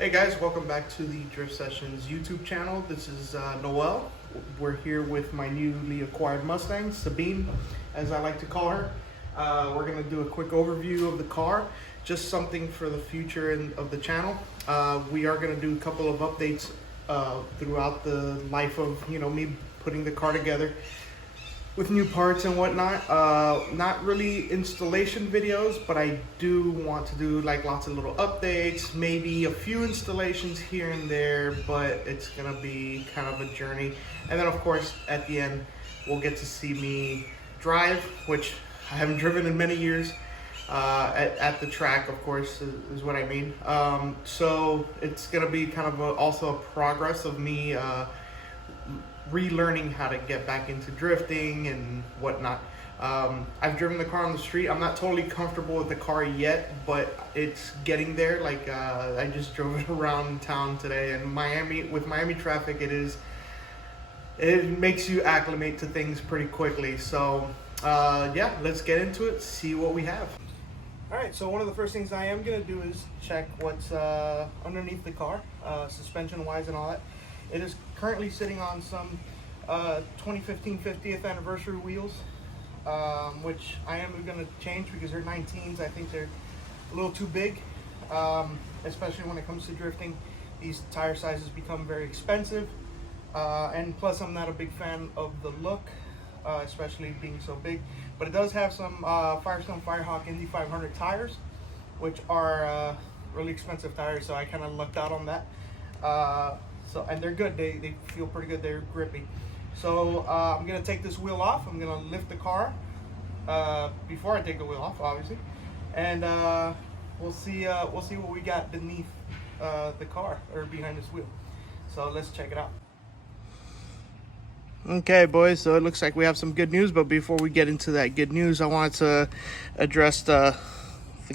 Hey guys, welcome back to the Drift Sessions YouTube channel. This is Noel. We're here with my newly acquired Mustang, Sabine, as I like to call her. We're going to do a quick overview of the car, just something for the future of the channel. We are going to do a couple of updates throughout the life of, me putting the car together with new parts and whatnot. Not really installation videos, but I do want to do like lots of little updates, maybe a few installations here and there, but it's gonna be kind of a journey. And then of course at the end we'll get to see me drive, which I haven't driven in many years, at the track, of course, is what I mean. So it's gonna be kind of also a progress of me relearning how to get back into drifting and whatnot. I've driven the car on the street. I'm not totally comfortable with the car yet, but it's getting there. Like I just drove it around town today, and with Miami traffic, it makes you acclimate to things pretty quickly. So yeah, let's get into it, see what we have. All right, so one of the first things I am gonna do is check what's underneath the car, suspension wise and all that. It is currently sitting on some 2015 50th anniversary wheels, which I am going to change because they're 19s. I think they're a little too big, especially when it comes to drifting. These tire sizes become very expensive, and plus I'm not a big fan of the look, especially being so big. But it does have some Firestone Firehawk Indy 500 tires, which are really expensive tires, so I kind of lucked out on that. And they're good. They feel pretty good. They're grippy. So I'm gonna take this wheel off. I'm gonna lift the car before I take the wheel off, obviously, and we'll see what we got beneath the car or behind this wheel. So let's check it out. Okay, boys. So it looks like we have some good news. But before we get into that good news, I wanted to address the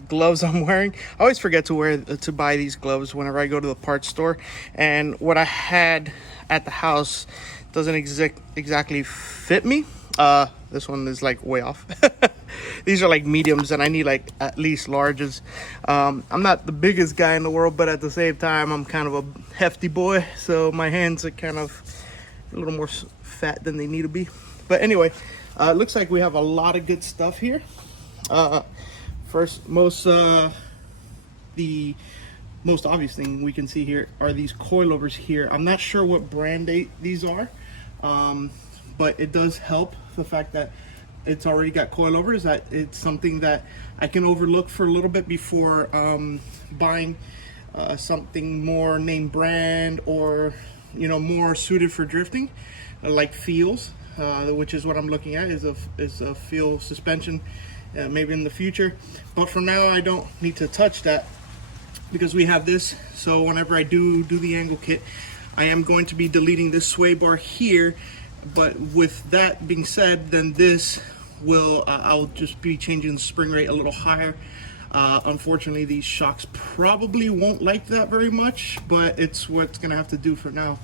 gloves I'm wearing. I always forget to buy these gloves whenever I go to the parts store, and what I had at the house doesn't exactly fit me. This one is like way off. These are like mediums, and I need like at least larges. I'm not the biggest guy in the world, but at the same time I'm kind of a hefty boy, so my hands are kind of a little more fat than they need to be. But anyway, it looks like we have a lot of good stuff here. First, the most obvious thing we can see here are these coilovers here. I'm not sure what brand these are, but it does help the fact that it's already got coilovers. That it's something that I can overlook for a little bit before buying something more name brand or more suited for drifting, like feels, which is what I'm looking at. Is a feel suspension. Maybe in the future, but for now I don't need to touch that because we have this. So whenever I do the angle kit, I am going to be deleting this sway bar here. But with that being said, then this will I'll just be changing the spring rate a little higher. Unfortunately, these shocks probably won't like that very much, but it's what's gonna have to do for now.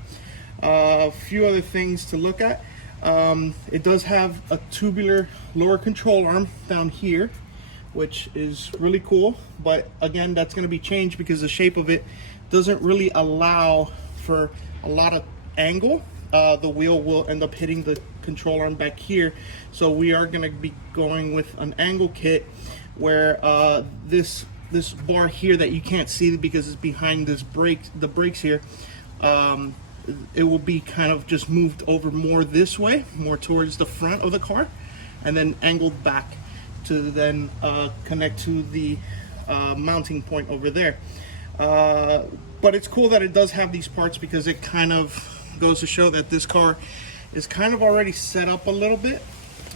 A few other things to look at. It does have a tubular lower control arm down here, which is really cool, but again, that's going to be changed because the shape of it doesn't really allow for a lot of angle. The wheel will end up hitting the control arm back here, so we are going to be going with an angle kit where this bar here that you can't see because it's behind the brakes here, it will be kind of just moved over more this way, more towards the front of the car, and then angled back to then connect to the mounting point over there. But it's cool that it does have these parts because it kind of goes to show that this car is kind of already set up a little bit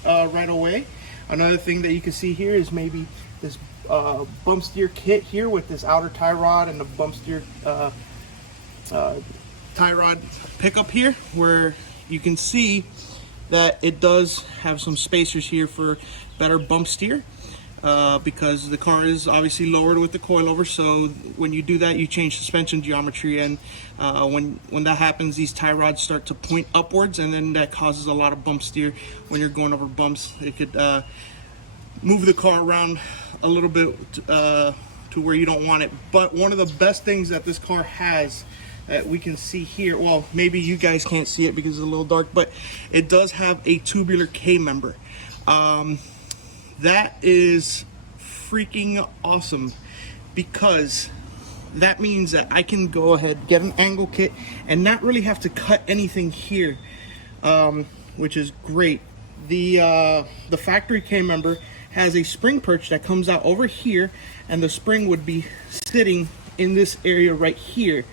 right away. Another thing that you can see here is maybe this bump steer kit here with this outer tie rod and the bump steer tie rod pickup here, where you can see that it does have some spacers here for better bump steer, because the car is obviously lowered with the coilover. So when you do that, you change suspension geometry, and when that happens, these tie rods start to point upwards, and then that causes a lot of bump steer when you're going over bumps. It could move the car around a little bit to where you don't want it. But one of the best things that this car has that we can see here, well, maybe you guys can't see it because it's a little dark, but it does have a tubular K-member. That is freaking awesome, because that means that I can go ahead, get an angle kit, and not really have to cut anything here, which is great. The factory K-member has a spring perch that comes out over here, and the spring would be sitting in this area right here.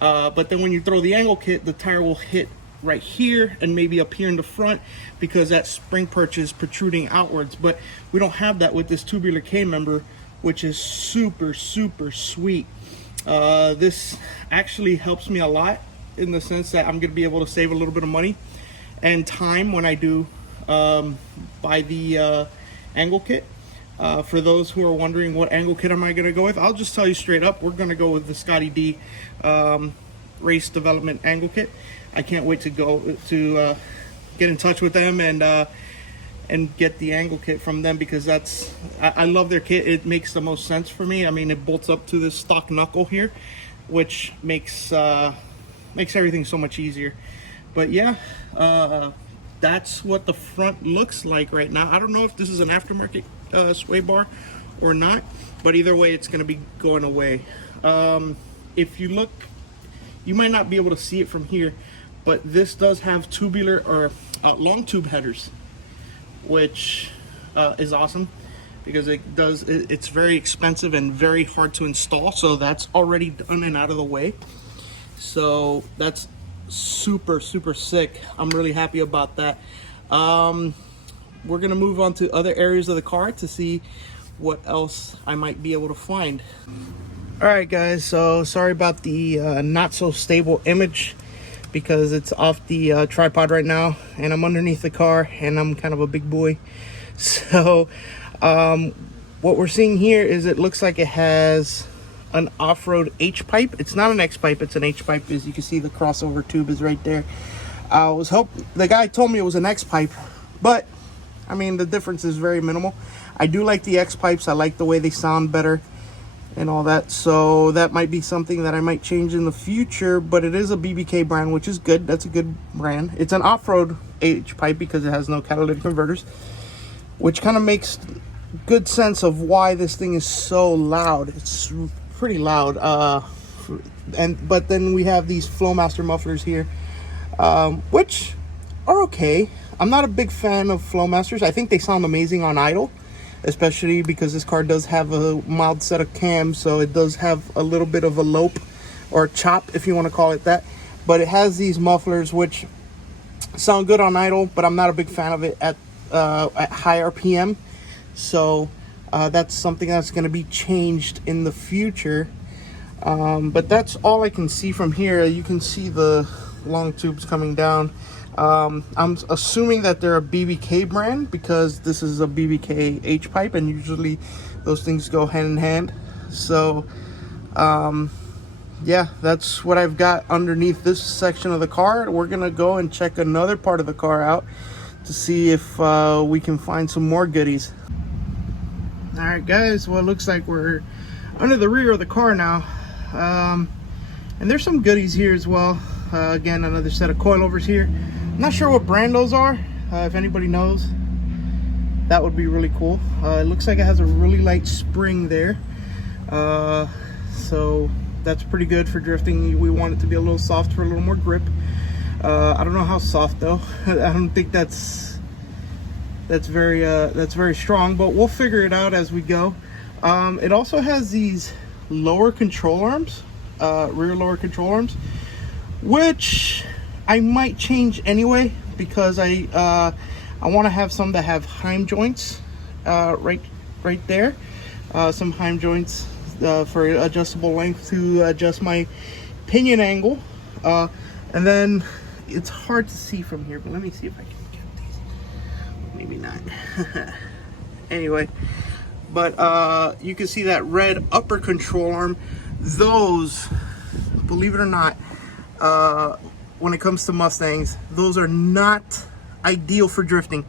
But then when you throw the angle kit, the tire will hit right here and maybe up here in the front, because that spring perch is protruding outwards. But we don't have that with this tubular K-member, which is super sweet. This actually helps me a lot in the sense that I'm going to be able to save a little bit of money and time when I do buy the angle kit. For those who are wondering what angle kit am I going to go with, I'll just tell you straight up, we're going to go with the Scotty D race development angle kit. I can't wait to go to get in touch with them and get the angle kit from them, because I love their kit. It makes the most sense for me. I mean, it bolts up to this stock knuckle here, which makes everything so much easier. But yeah, that's what the front looks like right now. I don't know if this is an aftermarket sway bar or not, but either way, it's going to be going away. If you look, you might not be able to see it from here, but this does have tubular or long tube headers, which is awesome, because it's very expensive and very hard to install. So that's already done and out of the way. So that's super sick. I'm really happy about that. We're gonna move on to other areas of the car to see what else I might be able to find. All right, guys, so sorry about the not so stable image, because it's off the tripod right now, and I'm underneath the car, and I'm kind of a big boy. So what we're seeing here is, it looks like it has an off-road H-pipe. It's not an X-pipe, it's an H-pipe. As you can see, the crossover tube is right there. The guy told me it was an X-pipe, but I mean, the difference is very minimal. I do like the X-pipes. I like the way they sound better and all that, so that might be something that I might change in the future. But it is a BBK brand, which is good. That's a good brand. It's an off-road H-pipe because it has no catalytic converters, which kind of makes good sense of why this thing is so loud. It's pretty loud. But then we have these Flowmaster mufflers here, which are okay. I'm not a big fan of Flowmasters. I think they sound amazing on idle, especially because this car does have a mild set of cams, so it does have a little bit of a lope or chop, if you want to call it that. But it has these mufflers which sound good on idle, but I'm not a big fan of it at high RPM. So that's something that's going to be changed in the future. But that's all I can see from here. You can see the long tubes coming down. I'm assuming that they're a BBK brand, because this is a BBK H-pipe, and usually those things go hand in hand. So yeah, that's what I've got underneath this section of the car. We're gonna go and check another part of the car out to see if we can find some more goodies. All right, guys, well, it looks like we're under the rear of the car now, and there's some goodies here as well. Again, another set of coilovers here. I'm not sure what brand those are. If anybody knows, that would be really cool. It looks like it has a really light spring there, so that's pretty good for drifting. We want it to be a little soft for a little more grip. I don't know how soft though. I don't think that's very strong, but we'll figure it out as we go. It also has these lower control arms, rear lower control arms, which I might change anyway, because I want to have some that have heim joints right there, some heim joints for adjustable length to adjust my pinion angle, and then it's hard to see from here, but let me see if I can get these. Maybe not. Anyway, but you can see that red upper control arm. Those, believe it or not, when it comes to Mustangs, those are not ideal for drifting.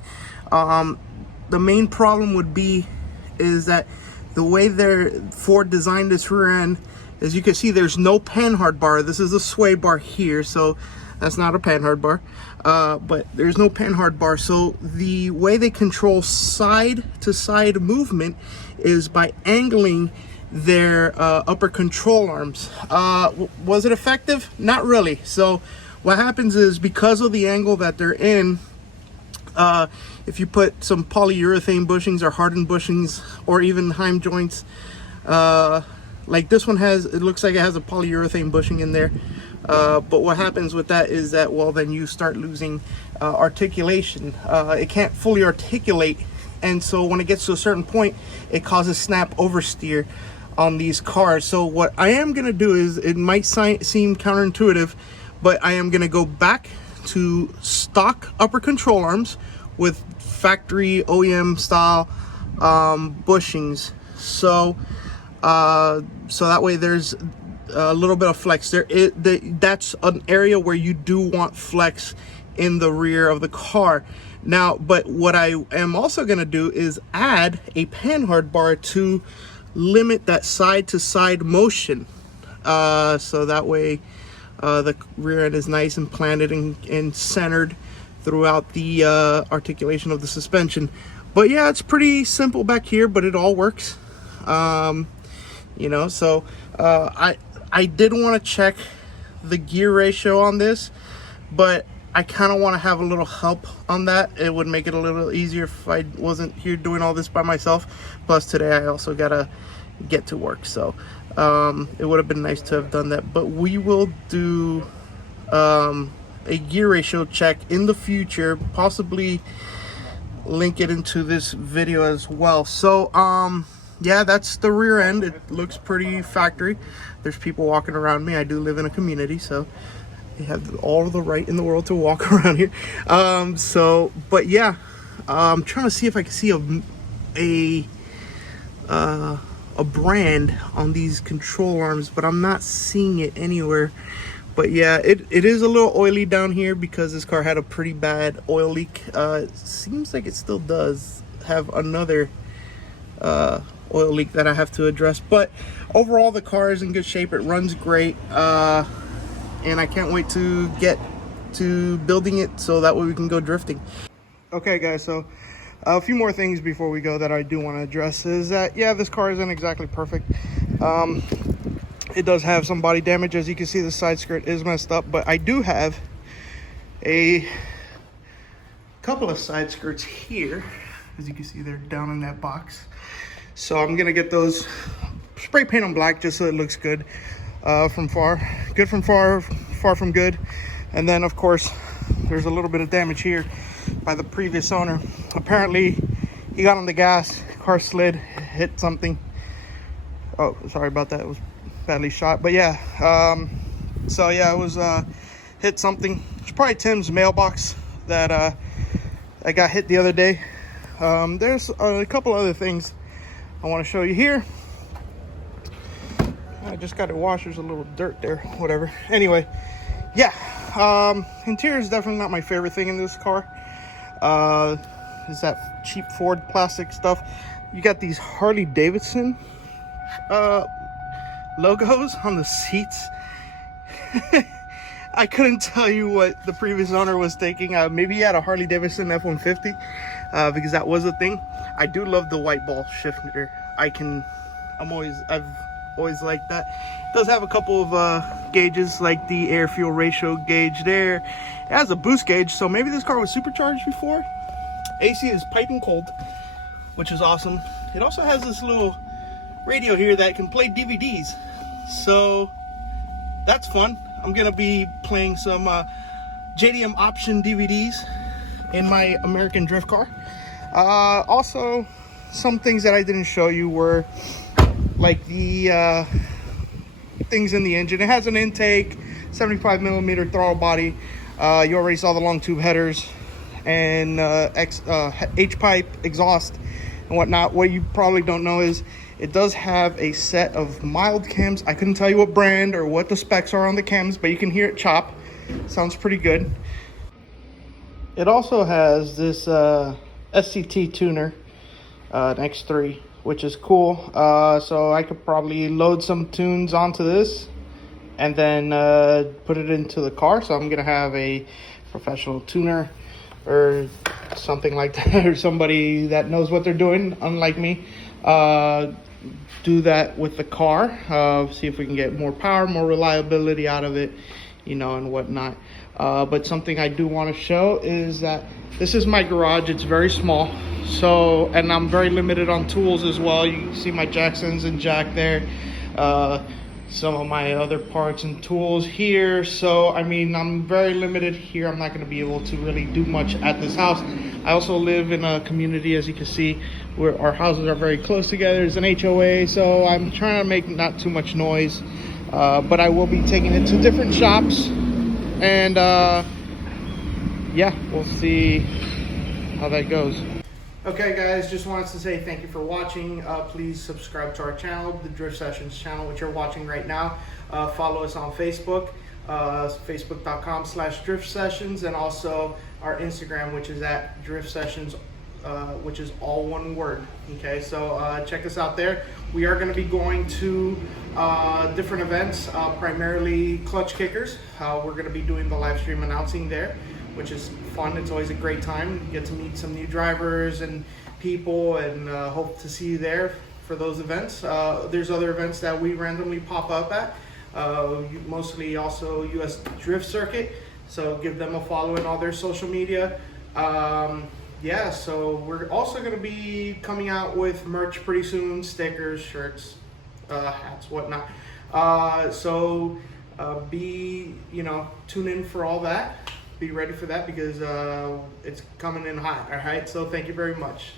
The main problem would be is that the way Ford designed this rear end, as you can see, there's no panhard bar. This is a sway bar here, so that's not a panhard bar. But there's no panhard bar. So the way they control side to side movement is by angling their upper control arms. Was it effective? Not really. So what happens is, because of the angle that they're in, if you put some polyurethane bushings or hardened bushings, or even Heim joints, like this one has, it looks like it has a polyurethane bushing in there. But what happens with that is that, well, then you start losing articulation. It can't fully articulate, and so when it gets to a certain point, it causes snap oversteer on these cars. So what I am going to do is, it might seem counterintuitive, but I am going to go back to stock upper control arms with factory OEM style bushings. So that way there's a little bit of flex there. That's an area where you do want flex in the rear of the car. Now, but what I am also going to do is add a panhard bar to limit that side to side motion, so that way the rear end is nice and planted and centered throughout the articulation of the suspension. But yeah, it's pretty simple back here, but it all works. You know, so I did want to check the gear ratio on this, but I kind of want to have a little help on that. It would make it a little easier if I wasn't here doing all this by myself. Plus today I also gotta get to work, so it would have been nice to have done that. But we will do a gear ratio check in the future, possibly link it into this video as well. So yeah, that's the rear end. It looks pretty factory. There's people walking around me. I do live in a community, so they have all the right in the world to walk around here. So, but yeah, I'm trying to see if I can see a brand on these control arms, but I'm not seeing it anywhere. But yeah, it is a little oily down here because this car had a pretty bad oil leak. It seems like it still does have another oil leak that I have to address, but overall the car is in good shape. It runs great, and I can't wait to get to building it so that way we can go drifting. Okay guys, so a few more things before we go that I do want to address is that, yeah, this car isn't exactly perfect. It does have some body damage. As you can see, the side skirt is messed up, but I do have a couple of side skirts here. As you can see, they're down in that box. So I'm gonna get those, spray paint them black just so it looks good from far. Good from far, far from good. And then of course, there's a little bit of damage here by the previous owner. Apparently he got on the gas, car slid, hit something. Oh, sorry about that, it was badly shot. But yeah, so yeah, it was hit something. It's probably Tim's mailbox that I got hit the other day. There's a couple other things I want to show you here. I just got it washed. There's a little dirt there, whatever. Anyway, yeah, interior is definitely not my favorite thing in this car. Is that cheap Ford plastic stuff. You got these Harley Davidson logos on the seats. I couldn't tell you what the previous owner was thinking. Maybe he had a Harley Davidson F-150, because that was a thing. I do love the white ball shifter. I've always liked that. It does have a couple of gauges, like the air fuel ratio gauge there. It has a boost gauge, so maybe this car was supercharged before. AC is piping cold, which is awesome. It also has this little radio here that can play DVDs, so that's fun. I'm gonna be playing some JDM option DVDs in my American drift car. Also, some things that I didn't show you were like the things in the engine. It has an intake, 75mm throttle body. You already saw the long tube headers and H-pipe exhaust and whatnot. What you probably don't know is it does have a set of mild cams. I couldn't tell you what brand or what the specs are on the cams, but you can hear it chop. Sounds pretty good. It also has this SCT tuner, an X3, which is cool. So I could probably load some tunes onto this and then put it into the car. So I'm gonna have a professional tuner or something like that, or somebody that knows what they're doing, unlike me, do that with the car. See if we can get more power, more reliability out of it, you know, and whatnot. But something I do want to show is that this is my garage. It's very small, so, and I'm very limited on tools as well. You can see my Jacksons and jack there, some of my other parts and tools here. So I mean, I'm very limited here. I'm not going to be able to really do much at this house. I also live in a community, as you can see, where our houses are very close together. It's an HOA, so I'm trying to make not too much noise, but I will be taking it to different shops, and yeah, we'll see how that goes. Okay guys, just wanted to say thank you for watching. Please subscribe to our channel, the Drift Sessions channel, which you're watching right now. Follow us on Facebook, facebook.com/Drift Sessions, and also our Instagram, which is at Drift Sessions, which is all one word. Okay, so check us out there. We are going to be going to different events, primarily clutch kickers. We're going to be doing the live stream announcing there, which is fun. It's always a great time. You get to meet some new drivers and people, and hope to see you there for those events. There's other events that we randomly pop up at, mostly also US Drift Circuit, so give them a follow in all their social media. Yeah, so we're also going to be coming out with merch pretty soon, stickers, shirts, hats, whatnot. So be, you know, tune in for all that. Be ready for that, because it's coming in hot. All right, so thank you very much.